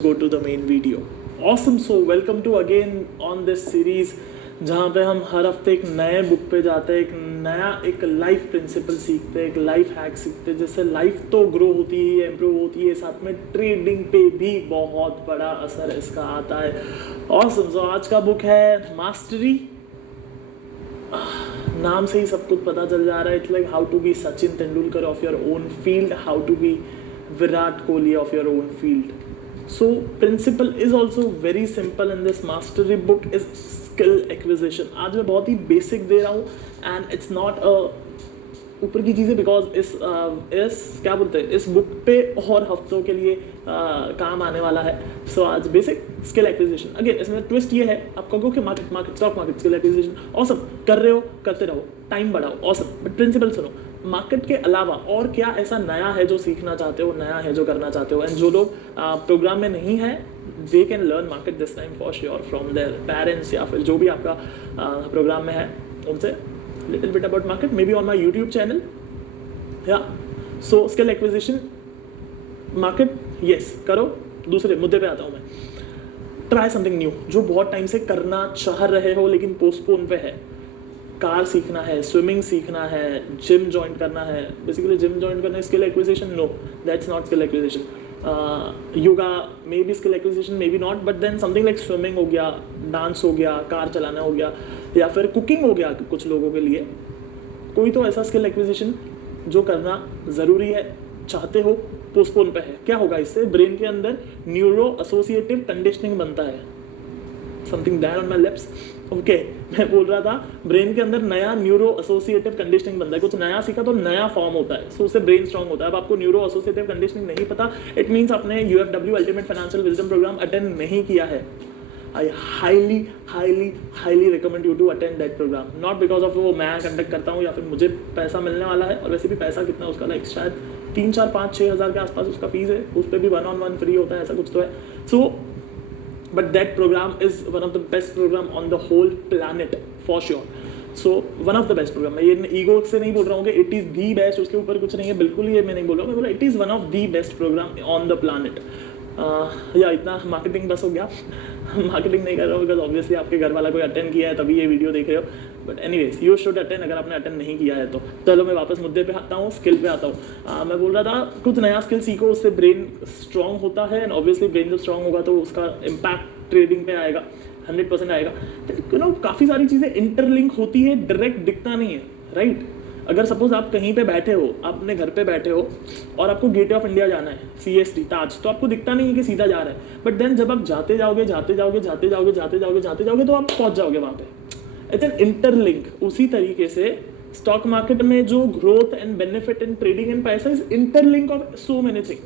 go to the main video. Awesome, so welcome to again on this series जहाँ पे हम हर हफ्ते एक नए बुक पे जाते हैं, एक लाइफ प्रिंसिपल सीखते हैं, एक लाइफ हैक सीखते हैं, जिससे लाइफ तो ग्रो होती है, इम्प्रूव होती है, साथ में ट्रेडिंग पे भी बहुत बड़ा असर इसका आता है. Awesome, so आज का बुक है मास्टरी. नाम से ही सब कुछ पता चल जा रहा है. It's like how to be Sachin Tendulkar of your own field, how to be Virat Kohli of your own field. So principle is also very simple in this mastery book is skill acquisition. आज मैं बहुत ही basic दे रहा हूँ and it's not a ऊपर की चीज़ें because इस क्या बोलते हैं इस बुक पे और हफ्तों के लिए काम आने वाला है. So आज basic skill acquisition. Again इसमें twist ये है, आप कहोगे कि market stock market skill acquisition awesome कर रहे हो, करते रहो, टाइम बढ़ाओ, awesome, but principle सुनो. मार्केट के अलावा और क्या ऐसा नया है जो सीखना चाहते हो, नया है जो करना चाहते हो. एंड जो लोग प्रोग्राम में नहीं है they can learn market this time for sure from their parents या फिर जो भी आपका प्रोग्राम में है उनसे little bit about market, maybe on my YouTube channel. या so skill acquisition market yes करो. दूसरे मुद्दे पे आता हूँ मैं. ट्राई समथिंग न्यू जो बहुत टाइम से करना चाह रहे हो लेकिन पोस्टपोन पे है. कार सीखना है, स्विमिंग सीखना है, जिम ज्वाइन करना है. बेसिकली जिम ज्वाइन करना है skill acquisition? No, that's not skill acquisition. Yoga may be skill acquisition, may be not, but then something like swimming हो गया, डांस हो गया, कार चलाना हो गया, या फिर कुकिंग हो गया कुछ लोगों के लिए. कोई तो ऐसा स्किल एक्विजिशन जो करना ज़रूरी है, चाहते हो, पोस्टपोन पे है. क्या होगा इससे? ब्रेन के अंदर न्यूरो एसोसिएटिव कंडीशनिंग बनता है. Something that on my lips. Okay, मैं बोल रहा था ब्रेन के अंदर नया न्यूरो एसोसिएटिव कंडीशनिंग बनता है. कुछ नया सीखा तो नया फॉर्म होता है, सो उससे ब्रेन स्ट्रांग होता है. अब आपको न्यूरो एसोसिएटिव कंडीशनिंग नहीं पता, इट मीन्स आपने UFW ultimate financial wisdom program attend नहीं किया है. I highly highly highly recommend you to attend that program. Not because of वो मैं कंडक्ट करता हूँ या फिर मुझे पैसा मिलने वाला है, और वैसे भी पैसा कितना उसका लाइक शायद 3, 4, 5, 6 हज़ार के आसपास उसका फीस है. उस पर भी 1-on-1 फ्री होता है, ऐसा कुछ तो है. सो but that program is one of the best program on the whole planet for sure. So one of the best program. मैं ये ईगो से नहीं बोल रहा हूँ कि it is the best, उसके ऊपर कुछ नहीं है, बिल्कुल ये मैं नहीं बोल रहा हूँ. मैं बोला it is one of the best program on the planet. या इतना मार्केटिंग बस हो गया. मार्केटिंग नहीं कर रहा हूँ बिकॉज ऑब्वियसली आपके घर वाला कोई अटेंड किया है तभी ये वीडियो देख रहे हो. But anyways you should attend अगर आपने अटेंड नहीं किया है तो. चलो मैं वापस मुद्दे पे आता हूँ, स्किल पे आता हूँ. मैं बोल रहा था कुछ नया स्किल सीखो, उससे ब्रेन स्ट्रांग होता है. एंड ऑब्वियसली ब्रेन जब स्ट्रांग होगा तो उसका इम्पैक्ट ट्रेडिंग पे आएगा, 100% आएगा. यू नो काफ़ी सारी चीज़ें इंटरलिंक होती है, डायरेक्ट दिखता नहीं है, राइट. अगर सपोज आप कहीं पे बैठे हो, आप अपने घर पे बैठे हो और आपको गेट ऑफ इंडिया जाना है, CST ताज, तो आपको दिखता नहीं है कि सीधा जा रहा है. बट देन जब आप जाते जाओगे तो आप पहुंच जाओगे वहाँ पे. It's an interlink. उसी तरीके से स्टॉक मार्केट में जो growth and benefit and trading and पैसा is interlink of so many things.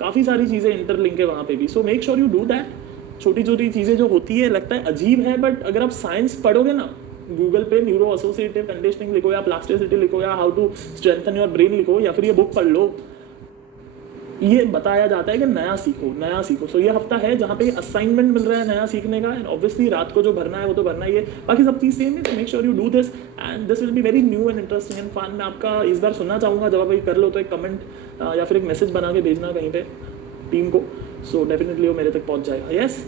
काफ़ी सारी चीज़ें इंटरलिंक है वहाँ पे भी. So make sure you do that. छोटी छोटी चीज़ें जो होती है लगता है अजीब है, बट अगर आप साइंस पढ़ोगे ना, गूगल पे न्यूरो एसोसिएटिव कंडीशनिंग लिखो या प्लास्टिसिटी लिखो या how to strengthen your brain लिखो या फिर ये बुक पढ़ लो, ये बताया जाता है कि नया सीखो. सो ये हफ्ता है जहाँ पे असाइनमेंट मिल रहा है नया सीखने का. एंड ऑब्वियसली रात को जो भरना है वो तो भरना ही है, बाकी सब चीज़ सेम है. तो make sure you do this and this will be very new and interesting and fun. मैं आपका इस बार सुनना चाहूँगा. जब आप ये कर लो तो एक कमेंट या फिर एक मैसेज बना के भेजना कहीं पे टीम को. सो डेफिनेटली वो मेरे तक पहुँच जाएगा. Yes,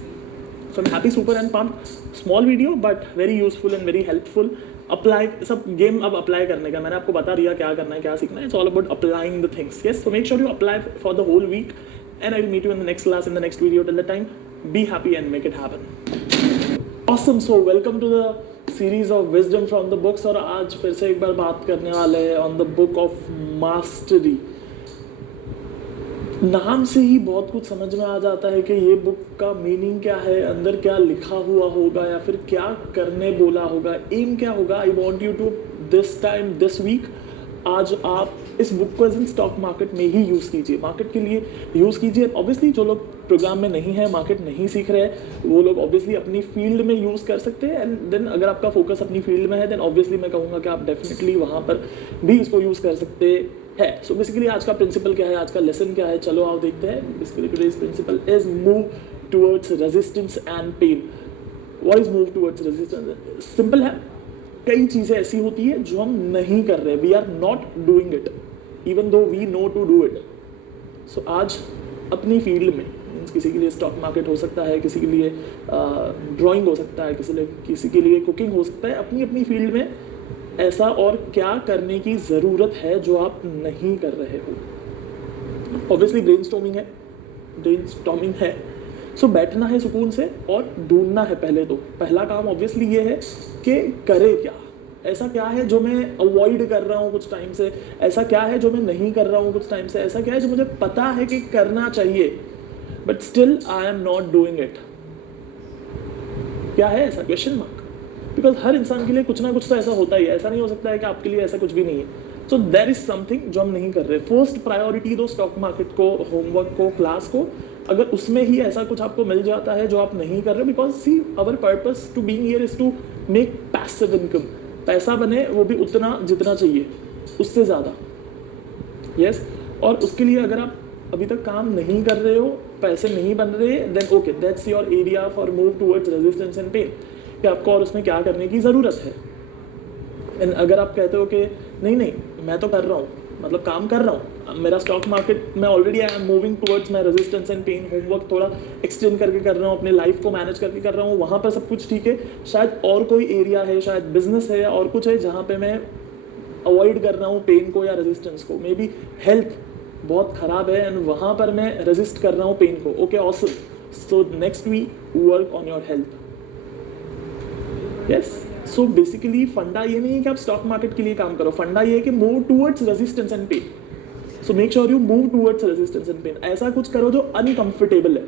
so I'm happy, super and pumped. Small video but very useful and very helpful. Apply सब गेम अब अप्लाई करने का. मैंने आपको बता दिया क्या करना है, क्या सीखना है. It's all about applying the things. Yes, so make sure you apply for the whole week and I will meet you in the next class in the next video. Till the time, be happy and make it happen. Awesome. So welcome to the series of wisdom from the books. और आज फिर से एक बार बात करने वाले हैं on the book of mastery. नाम से ही बहुत कुछ समझ में आ जाता है कि ये बुक का मीनिंग क्या है, अंदर क्या लिखा हुआ होगा या फिर क्या करने बोला होगा, एम क्या होगा. I want you to this time this week आज आप इस बुक को एज इन स्टॉक मार्केट में ही यूज़ कीजिए, मार्केट के लिए यूज़ कीजिए. ऑब्वियसली जो लोग प्रोग्राम में नहीं है, मार्केट नहीं सीख रहे हैं, वो लोग ऑब्वियसली अपनी फील्ड में यूज़ कर सकते हैं. एंड देन अगर आपका फोकस अपनी फील्ड में है देन ऑब्वियसली मैं कहूँगा कि आप डेफिनेटली वहाँ पर भी इसको यूज़ कर सकते है. सो बेसिकली आज का प्रिंसिपल क्या है, आज का लेसन क्या है, चलो आप देखते हैं. Basically today's principle is move towards resistance and pain. What is move towards resistance? Simple है. कई चीज़ें ऐसी होती है जो हम नहीं कर रहे, we are not doing it even though we know to do it. So आज अपनी फील्ड में मीन्स किसी के लिए स्टॉक मार्केट हो सकता है, किसी के लिए ड्राइंग हो सकता है, किसी के लिए कुकिंग हो सकता है। अपनी अपनी फील्ड में ऐसा और क्या करने की ज़रूरत है जो आप नहीं कर रहे हो। ऑब्वियसली ब्रेनस्टॉर्मिंग है, सो बैठना है सुकून से और ढूंढना है। पहला काम ऑब्वियसली ये है कि करे क्या, ऐसा क्या है जो मैं अवॉइड कर रहा हूँ कुछ टाइम से, ऐसा क्या है जो मैं नहीं कर रहा हूँ कुछ टाइम से, ऐसा क्या है जो मुझे पता है कि करना चाहिए but still I am not doing it. क्या है ऐसा? Question mark. बिकॉज हर इंसान के लिए कुछ ना कुछ तो ऐसा होता ही है, ऐसा नहीं हो सकता है कि आपके लिए ऐसा कुछ भी नहीं है। सो देयर इज समथिंग जो हम नहीं कर रहे। फर्स्ट प्रायोरिटी दो स्टॉक मार्केट को, होमवर्क को, क्लास को। अगर उसमें ही ऐसा कुछ आपको मिल जाता है जो आप नहीं कर रहे, because see our purpose to being here is to make passive income. पैसा बने वो भी उतना जितना चाहिए, उससे ज़्यादा। यस और उसके लिए अगर आप अभी तक काम नहीं कर रहे हो, पैसे नहीं बन रहे, then okay that's your area for move towards resistance and pain, कि आपको और उसमें क्या करने की ज़रूरत है। एंड अगर आप कहते हो कि नहीं मैं तो कर रहा हूँ, मतलब काम कर रहा हूँ, मेरा स्टॉक मार्केट में already I am moving towards my resistance and pain, homework थोड़ा एक्सटेंड करके कर रहा हूँ, अपने लाइफ को मैनेज करके कर रहा हूँ, वहाँ पर सब कुछ ठीक है। शायद और कोई एरिया है, शायद बिजनेस है या और कुछ है जहाँ पे मैं अवॉइड कर रहा हूँ पेन को या रेजिस्टेंस को। मे बी हेल्थ बहुत ख़राब है एंड वहाँ पर मैं रेजिस्ट कर रहा हूँ पेन को। Okay awesome, so next week work on your health. Yes so basically funda ये नहीं है कि आप स्टॉक मार्केट के लिए काम करो, फंडा ये है कि move towards resistance and pain. So make sure you move towards resistance and pain. ऐसा कुछ करो जो अनकंफर्टेबल है,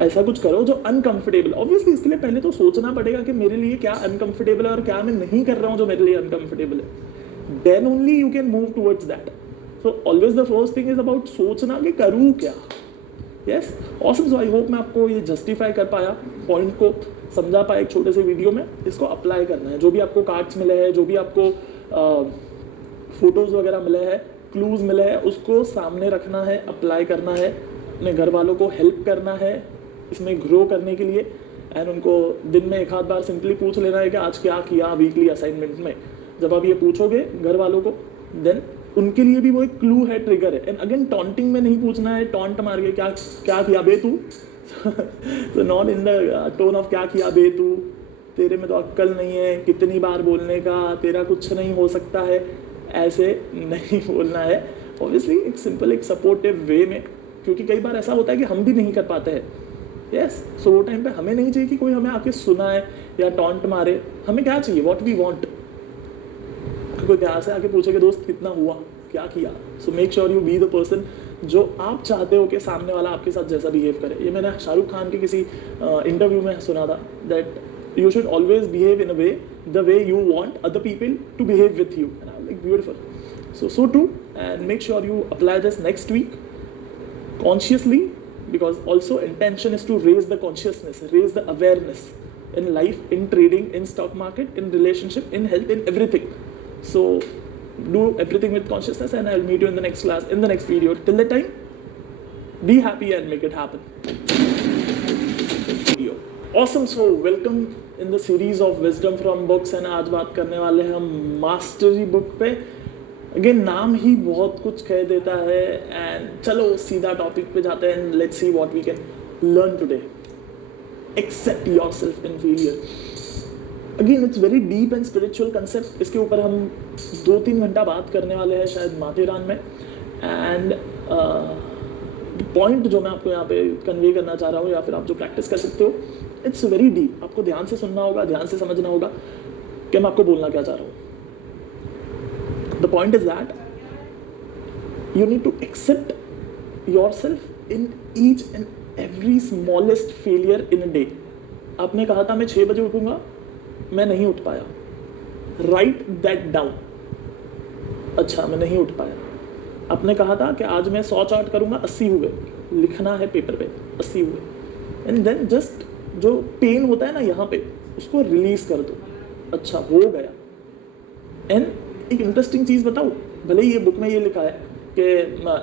ऐसा कुछ करो जो अनकंफर्टेबल। ऑब्वियसली इसके लिए पहले तो सोचना पड़ेगा कि मेरे लिए क्या अनकंफर्टेबल है और क्या मैं नहीं कर रहा हूँ जो मेरे लिए अनकंफर्टेबल है। Then only you can move towards that. So always the first thing is about सोचना कि करूँ क्या। Yes awesome. So I hope मैं आपको ये जस्टिफाई कर पाया, पॉइंट को समझा पाया एक छोटे से वीडियो में। इसको अप्लाई करना है, जो भी आपको कार्ड्स मिले हैं, जो भी आपको फोटोज़ वगैरह मिले हैं, क्लूज़ मिले हैं, उसको सामने रखना है, अप्लाई करना है, अपने घर वालों को हेल्प करना है इसमें ग्रो करने के लिए। एंड उनको दिन में एक आध बार सिंपली पूछ लेना है कि आज क्या किया वीकली असाइनमेंट में। जब आप ये पूछोगे घर वालों को, देन उनके लिए भी वो एक क्लू है, ट्रिगर है। एंड अगेन टॉन्टिंग में नहीं पूछना है, टॉन्ट मार के क्या किया बे तू तो not in the tone of क्या किया बे तू, तेरे में तो अक्ल नहीं है, कितनी बार बोलने का, तेरा कुछ नहीं हो सकता है, ऐसे नहीं बोलना है। ऑब्वियसली एक सिंपल एक सपोर्टिव वे में, क्योंकि कई बार ऐसा होता है कि हम भी नहीं कर पाते हैं। यस सो वो टाइम पे हमें नहीं चाहिए कि कोई हमें आके सुनाए या टॉन्ट मारे। हमें क्या चाहिए? What we want. कोई प्यार से आके पूछे कि दोस्त कितना हुआ, क्या किया। सो make sure you be the person जो आप चाहते हो कि सामने वाला आपके साथ जैसा बिहेव करे। ये मैंने शाहरुख खान के किसी इंटरव्यू में सुना था, that you should always behave in a way the way you want other people to behave with you. Like beautiful. So true. And make sure you apply this next week consciously, because also intention is to raise the consciousness, raise the awareness in life, in trading, in stock market, in relationship, in health, in everything. So do everything with consciousness, and I'll meet you in the next class, in the next video. Till that time, be happy and make it happen. Awesome. So welcome in the series of wisdom from books, and आज बात करने वाले हैं हम mastery book पे। Again नाम ही बहुत कुछ कह देता है। एंड चलो सीधा टॉपिक पे जाते हैं। Let's see what we can learn today. Accept yourself in failure. Again it's very deep and spiritual concept. इसके ऊपर हम 2-3 घंटा बात करने वाले हैं शायद माथेरान में। एंड पॉइंट जो मैं आपको यहाँ पे कन्वे करना चाह रहा हूँ, या फिर आप जो प्रैक्टिस कर सकते हो, इट्स वेरी डीप। आपको ध्यान से सुनना होगा, ध्यान से समझना होगा कि मैं आपको बोलना क्या चाह रहा हूँ। The point is that you need to accept yourself in each and every smallest failure in a day. आपने कहा था मैं 6 बजे उठूंगा, मैं नहीं उठ पाया। Write that down. अच्छा मैं नहीं उठ पाया। आपने कहा था कि आज मैं 100 चार्ट करूंगा, 80 हुए। लिखना है पेपर पे, 80 हुए। एंड देन जस्ट जो पेन होता है ना यहाँ पे, उसको रिलीज कर दो। अच्छा हो गया। एंड एक इंटरेस्टिंग चीज़ बताऊँ, भले ही ये बुक में ये लिखा है कि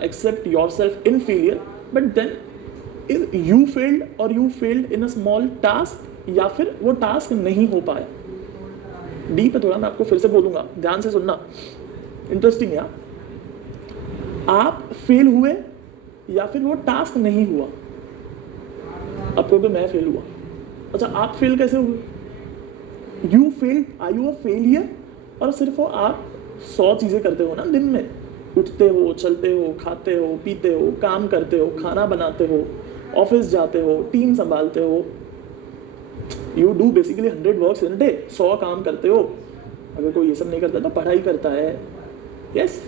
accept yourself in failure, but then is you failed और you failed in a small task, या फिर वो टास्क नहीं हो पाया। डीप है थोड़ा, मैं आपको फिर से बोलूंगा, ध्यान से सुनना, इंटरेस्टिंग है। आप फेल हुए या फिर वो टास्क नहीं हुआ। आप कहोगे मैं फेल हुआ। अच्छा, आप फेल कैसे हुए? You fail, are you a failure? और सिर्फ वो आप 100 चीज़ें करते हो ना दिन में, उठते हो, चलते हो, खाते हो, पीते हो, काम करते हो, खाना बनाते हो, ऑफिस जाते हो, टीम संभालते हो, you do basically 100 works in day, 100 काम करते हो। अगर कोई ये सब नहीं करता तो पढ़ाई करता है, यस।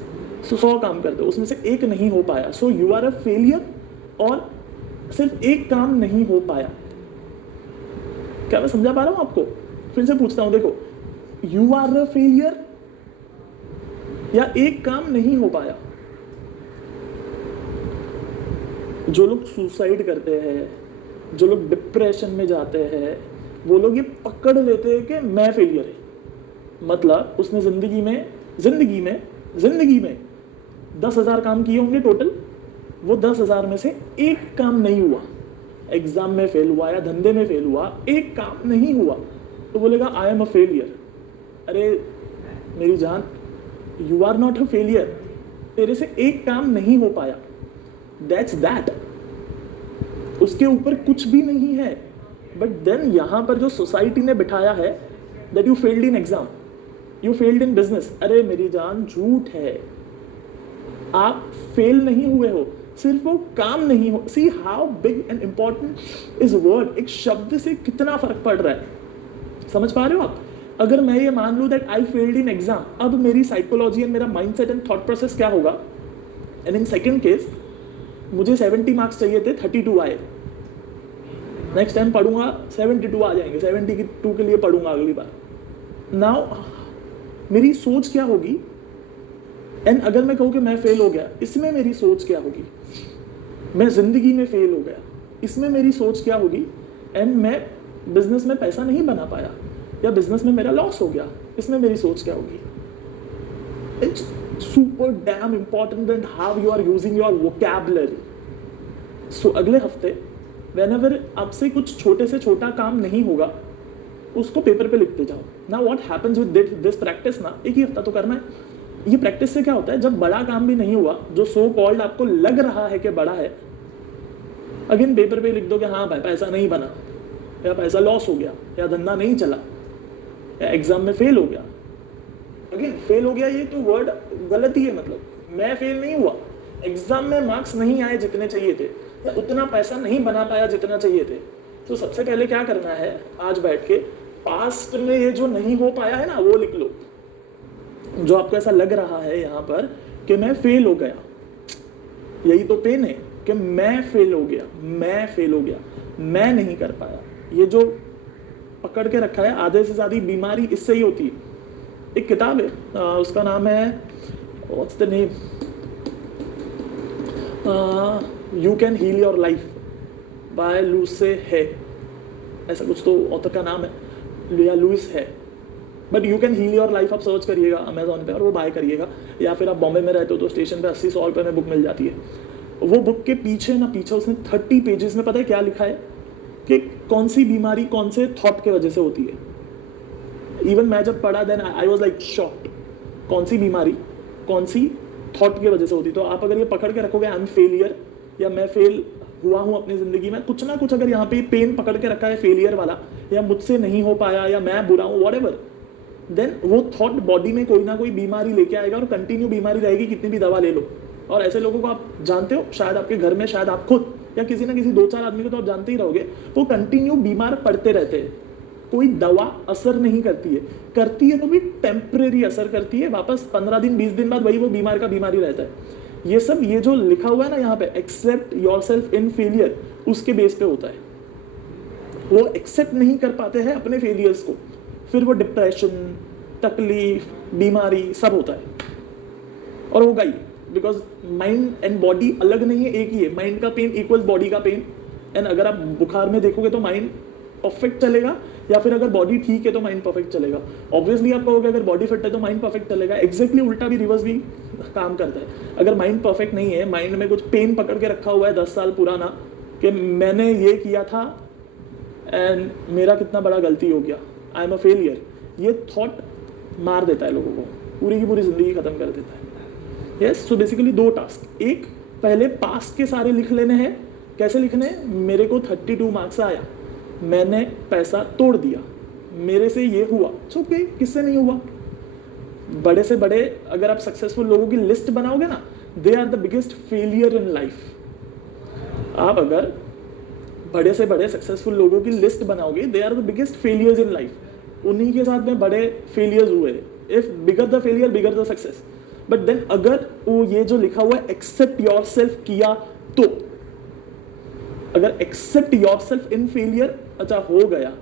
सो 100 काम करते हो, उसमें से एक नहीं हो पाया, so you are a failure. और सिर्फ एक काम नहीं हो पाया। क्या मैं समझा पा रहा हूं आपको? फिर से पूछता हूं, देखो, यू आर अ फेलियर या एक काम नहीं हो पाया। जो लोग सुसाइड करते हैं, जो लोग डिप्रेशन में जाते हैं, वो लोग ये पकड़ लेते हैं कि मैं फेलियर है। मतलब उसने जिंदगी में 10,000 काम किए होंगे टोटल, वो 10,000 में से एक काम नहीं हुआ। एग्जाम में फेल हुआ या धंधे में फेल हुआ, एक काम नहीं हुआ, तो बोलेगा आई एम अ फेलियर। अरे मेरी जान, you are not a failure. तेरे से एक काम नहीं हो पाया, दैट्स दैट। उसके ऊपर कुछ भी नहीं है। बट देन यहां पर जो सोसाइटी ने बिठाया है that you failed in exam, you failed in business. अरे मेरी जान, झूठ है। आप फेल नहीं हुए हो, सिर्फ वो काम नहीं हो। See how big and important is word. एक शब्द से कितना फर्क पड़ रहा है, समझ पा रहे हो आप? अगर मैं ये मान लूं that I failed in exam, अब मेरी साइकोलॉजी एंड मेरा माइंडसेट एंड थॉट प्रोसेस क्या होगा? एंड इन सेकंड केस, मुझे 70 मार्क्स चाहिए थे, 32 आए। नेक्स्ट टाइम पढ़ूंगा 72 आ जाएंगे, 72 के लिए पढ़ूंगा अगली बार। नाउ मेरी सोच क्या होगी? एंड अगर मैं कहूँ कि मैं फेल हो गया, इसमें मेरी सोच क्या होगी? मैं जिंदगी में फेल हो गया, इसमें मेरी सोच क्या होगी? एंड मैं बिजनेस में पैसा नहीं बना पाया या बिजनेस में मेरा लॉस हो गया, इसमें मेरी सोच क्या होगी? It's super damn important that how you are using your vocabulary. So अगले हफ्ते व्हेनेवर आपसे कुछ छोटे से छोटा काम नहीं होगा, उसको पेपर पे लिखते जाओ। Now what happens with this practice ना, एक ही हफ्ता तो करना है। ये प्रैक्टिस से क्या होता है, जब बड़ा काम भी नहीं हुआ, जो सो कॉल्ड आपको लग रहा है कि बड़ा है, अगेन पेपर पे लिख दो कि हाँ भाई पैसा नहीं बना, या पैसा लॉस हो गया, या धंधा नहीं चला, या एग्जाम में फेल हो गया। अगेन फेल हो गया, ये तो वर्ड गलत ही है। मतलब मैं फेल नहीं हुआ, एग्जाम में मार्क्स नहीं आए जितने चाहिए थे, या उतना पैसा नहीं बना पाया जितना चाहिए थे। तो सबसे पहले क्या करना है, आज बैठ के पास्ट में ये जो नहीं हो पाया है ना, वो लिख लो। जो आपको ऐसा लग रहा है यहाँ पर कि मैं फेल हो गया, यही तो पेन है कि मैं फेल हो गया, मैं नहीं कर पाया। ये जो पकड़ के रखा है, आधे से ज्यादा बीमारी इससे ही होती है। एक किताब है, उसका नाम है what's the name, you can heal your life by Louise है, ऐसा कुछ तो ऑथर का नाम है, या लुइस है। But you can heal your life आप सर्च करिएगा अमेजोन पे और वो बाय करिएगा, या फिर आप बॉम्बे में रहते हो तो स्टेशन पे 80-100 रुपये में बुक मिल जाती है। वो बुक के पीछे उसने 30 पेजेस में पता है क्या लिखा है कि कौन सी बीमारी कौन से थॉट के वजह से होती है। इवन मैं जब पढ़ा then I was like shocked, कौन सी बीमारी कौन सी थॉट की वजह से होती। तो आप अगर ये पकड़ के रखोगे आई एम फेलियर, या मैं फेल हुआ हूँ अपनी जिंदगी में, कुछ ना कुछ अगर यहाँ पे पेन पकड़ के रखा है फेलियर वाला, या मुझसे नहीं हो पाया, या मैं बुरा हूँ, व्हाटएवर, देन वो थॉट बॉडी में कोई ना कोई बीमारी लेके आएगा और कंटिन्यू बीमारी रहेगी, कितनी भी दवा ले लो। और ऐसे लोगों को आप जानते हो, शायद आपके घर में, शायद आप खुद, या किसी ना किसी 2-4 आदमी को तो आप जानते ही रहोगे, वो कंटिन्यू बीमार पड़ते रहते हैं। कोई दवा असर नहीं करती है तो भी टेम्परेरी असर करती है, वापस 15 दिन 20 दिन बाद वही वो बीमार का बीमारी रहता है। ये जो लिखा हुआ है ना यहाँ पे, एक्सेप्ट योरसेल्फ इन फेलियर, उसके बेस पे होता है। वो एक्सेप्ट नहीं कर पाते हैं अपने फेलियर्स को, फिर वो डिप्रेशन, तकलीफ, बीमारी सब होता है। और होगा ही, बिकॉज माइंड एंड बॉडी अलग नहीं है, एक ही है। माइंड का पेन इक्वल्स बॉडी का पेन। एंड अगर आप बुखार में देखोगे तो माइंड परफेक्ट चलेगा, या फिर अगर बॉडी ठीक है तो माइंड परफेक्ट चलेगा। ऑब्वियसली आप कहोगे अगर बॉडी फिट है तो माइंड परफेक्ट चलेगा। एग्जैक्टली उल्टा भी, रिवर्स भी काम करता है। अगर माइंड परफेक्ट नहीं है, माइंड में कुछ पेन पकड़ के रखा हुआ है 10 साल पुराना कि मैंने ये किया था एंड मेरा कितना बड़ा गलती हो गया, आई एम अ फेलियर, ये थॉट मार देता है लोगों को, पूरी की पूरी जिंदगी खत्म कर देता है। यस, सो बेसिकली 2 टास्क, एक पहले पास्ट के सारे लिख लेने हैं। कैसे लिखने हैं? मेरे को 32 मार्क्स आया, मैंने पैसा तोड़ दिया, मेरे से ये हुआ। ओके, किससे नहीं हुआ? बड़े से बड़े अगर आप सक्सेसफुल लोगों की लिस्ट बनाओगे ना, they are the biggest failure in life. आप अगर बड़े से बड़े सक्सेसफुल लोगों की लिस्ट बनाओगे, they are the biggest failures in life. उन्हीं के साथ में बड़े फेलियर्स हुए। If bigger the failure bigger the success. But then अगर वो ये जो लिखा हुआ है एक्सेप्ट योर सेल्फ किया, तो अगर accept yourself in failure अच्छा हो गया,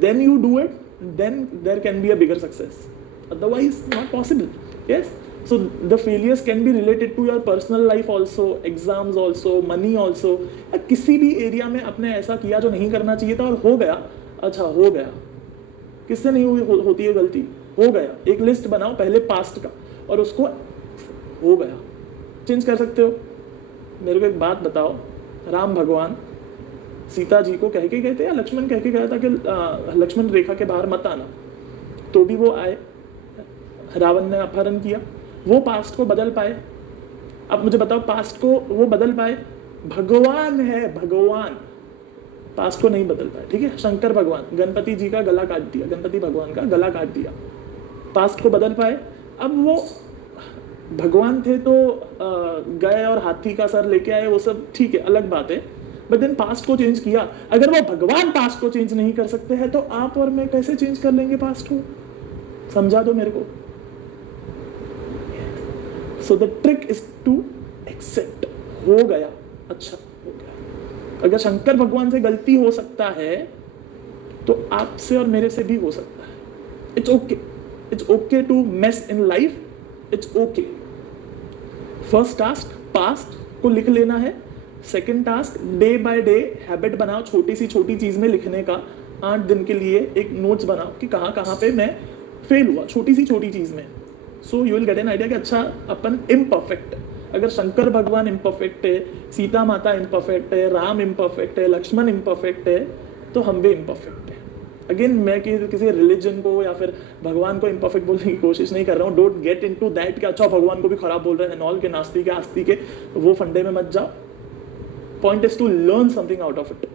then you do it, then there can be a bigger success, otherwise not possible. Yes, so the failures can be related to your personal life also, exams also, money also। किसी भी area में आपने ऐसा किया जो नहीं करना चाहिए था और हो गया, अच्छा हो गया, किससे नहीं होती है गलती? हो गया। एक लिस्ट बनाओ पहले पास्ट का और उसको हो गया चेंज कर सकते हो। मेरे को एक बात बताओ, राम भगवान सीता जी को कह के गए थे या लक्ष्मण कह के गया था कि लक्ष्मण रेखा के बाहर मत आना, तो भी वो आए, रावण ने अपहरण किया। वो पास्ट को बदल पाए? अब मुझे बताओ, पास्ट को वो बदल पाए? भगवान है, भगवान पास्ट को नहीं बदल पाए। ठीक है, शंकर भगवान गणपति जी का गला काट दिया, गणपति भगवान का गला काट दिया, पास्ट को बदल पाए? अब वो भगवान थे तो गए और हाथी का सर लेके आए, वो सब ठीक है, अलग बात है। बट देन पास्ट को चेंज किया। अगर वो भगवान पास्ट को चेंज नहीं कर सकते हैं, तो आप और मैं कैसे चेंज कर लेंगे पास्ट को? समझा दो मेरे को। So the trick is to accept. हो गया, अच्छा हो गया। अगर शंकर भगवान से गलती हो सकता है, तो आपसे और मेरे से भी हो सकता है। It's okay, it's okay to mess in life, it's okay. First task past को लिख लेना है। Second task day by day habit बनाओ, छोटी सी छोटी चीज में लिखने का। 8 दिन के लिए एक नोट्स बनाओ कि कहाँ कहाँ पे मैं फेल हुआ, छोटी सी छोटी चीज में। So you will get an idea कि अच्छा अपन इम्परफेक्ट है। अगर शंकर भगवान इम्परफेक्ट है, सीता माता इम्परफेक्ट है, राम इम्परफेक्ट है, लक्ष्मण इम्परफेक्ट है, तो हम भी इम्परफेक्ट है। अगेन मैं किसी रिलीजन को या फिर भगवान को इम्परफेक्ट बोलने की कोशिश नहीं कर रहा हूँ। डोंट गेट इनटू दैट कि अच्छा भगवान को भी खराब बोल रहे हैं, नॉल के नास्ती के आस्ती के, वो फंडे में मत जाओ। Point is to learn something out of it.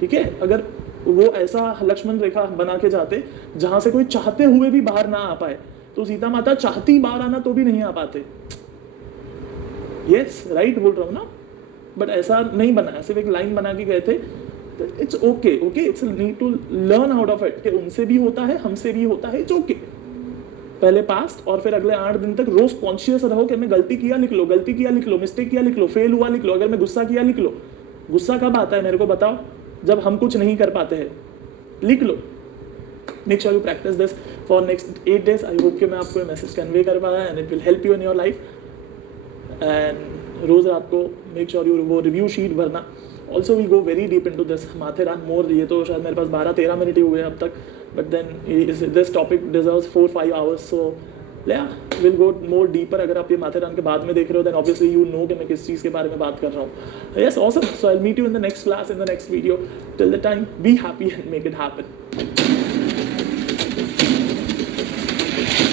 ठीक है, अगर वो ऐसा लक्ष्मण रेखा बना के जाते जहां से कोई चाहते हुए भी बाहर ना आ पाए, तो सीता माता चाहती बाहर आना तो भी नहीं आ पाते। यस राइट बोल रहा हूं ना। बट ऐसा नहीं बनाया, सिर्फ एक लाइन बना के गए थे। It's okay, okay, it's need to learn out of it कि उनसे भी होता है, हमसे भी होता है, इट्स ओके। पहले पास्ट और फिर अगले 8 दिन तक रोज कॉन्शियस रहो कि मैं गलती किया लिख लो, गलती किया लिख लो, मिस्टेक किया लिख लो, फेल हुआ लिख लो। अगर मैं गुस्सा किया लिख लो। गुस्सा कब आता है मेरे को बताओ? जब हम कुछ नहीं कर पाते हैं। लिख लो। Make sure you practice this for next 8 days। I hope कि मैं आपको ये मैसेज कन्वे कर पाया and it will help you in your life. And रोज रात को मेक श्योर यू वो रिव्यू शीट भरना। Also we go very deep in to this Matheran more. ये तो शायद मेरे पास 12-13 मिनट ही हुए अब तक, but then this topic deserves 4-5 hours। So will go more deeper. अगर आप ये माथेरान के बाद में देख रहे हो, देन ऑब्वियसली यू नो कि मैं किस चीज़ के बारे में बात कर रहा हूँ। Yes awesome. So I will meet you in the next class, in the next video. Till the time be happy and make it happen.